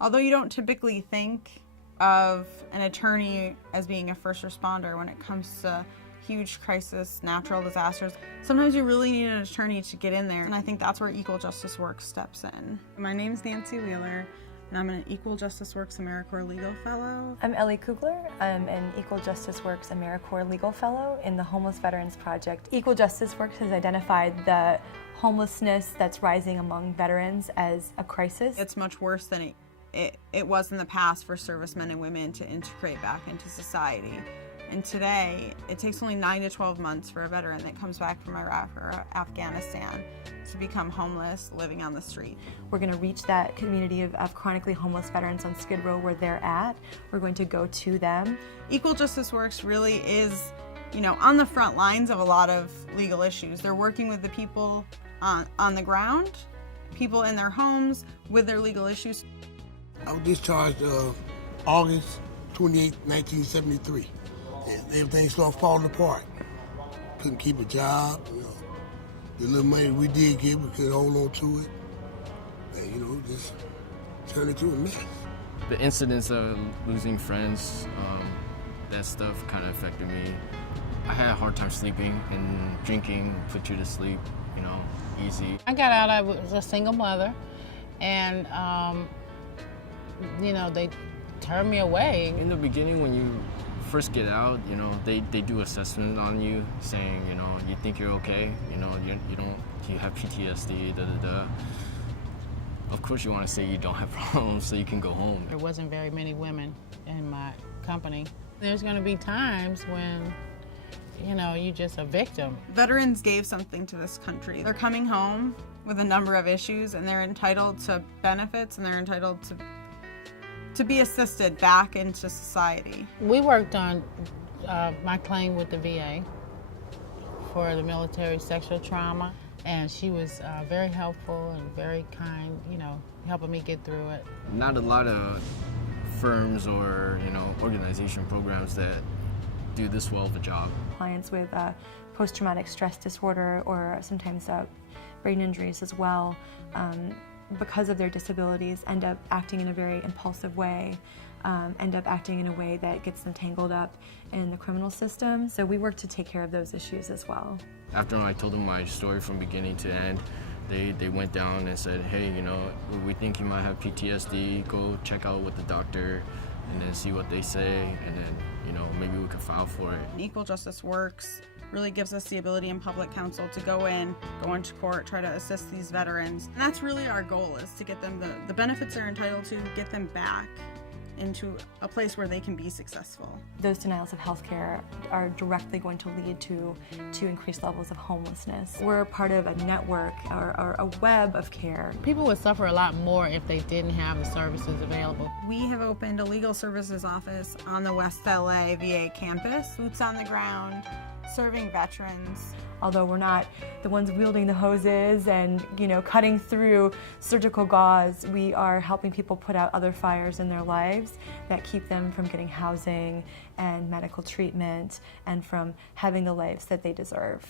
Although you don't typically think of an attorney as being a first responder when it comes to huge crisis, natural disasters, sometimes you really need an attorney to get in there, and I think that's where Equal Justice Works steps in. My name's Nancy Wheeler, and I'm an Equal Justice Works AmeriCorps Legal Fellow. I'm Ellie Kugler. I'm an Equal Justice Works AmeriCorps Legal Fellow in the Homeless Veterans Project. Equal Justice Works has identified the homelessness that's rising among veterans as a crisis. It's much worse than it was in the past for servicemen and women to integrate back into society. And today, it takes only 9 to 12 months for a veteran that comes back from Iraq or Afghanistan to become homeless, living on the street. We're going to reach that community of chronically homeless veterans on Skid Row where they're at. We're going to go to them. Equal Justice Works really is, on the front lines of a lot of legal issues. They're working with the people on the ground, people in their homes with their legal issues. I was discharged August 28, 1973. Everything started falling apart. Couldn't keep a job. The little money we did get, we couldn't hold on to it. And, just turned into a mess. The incidents of losing friends, that stuff kind of affected me. I had a hard time sleeping, and drinking put you to sleep, easy. I got out, I was a single mother, and, they turned me away. In the beginning, when you first get out, they do assessment on you, saying, you think you're okay, you have PTSD, Of course you want to say you don't have problems so you can go home. There wasn't very many women in my company. There's going to be times when, you're just a victim. Veterans gave something to this country. They're coming home with a number of issues, and they're entitled to benefits, and they're entitled to be assisted back into society. We worked on my claim with the VA for the military sexual trauma, and she was very helpful and very kind, helping me get through it. Not a lot of firms or, organization programs that do this well of a job. Clients with post-traumatic stress disorder or sometimes brain injuries as well, because of their disabilities, end up acting in a very impulsive way, end up acting in a way that gets them tangled up in the criminal system. So we work to take care of those issues as well. After I told them my story from beginning to end, they went down and said, hey, we think you might have PTSD, go check out with the doctor and then see what they say, and then, maybe we could file for it. Equal Justice Works really gives us the ability in public counsel to go into court, try to assist these veterans. And that's really our goal, is to get them the benefits they're entitled to, get them back into a place where they can be successful. Those denials of health care are directly going to lead to increased levels of homelessness. We're part of a network or a web of care. People would suffer a lot more if they didn't have the services available. We have opened a legal services office on the West LA VA campus, boots on the ground, serving veterans. Although we're not the ones wielding the hoses and cutting through surgical gauze, we are helping people put out other fires in their lives that keep them from getting housing and medical treatment and from having the lives that they deserve.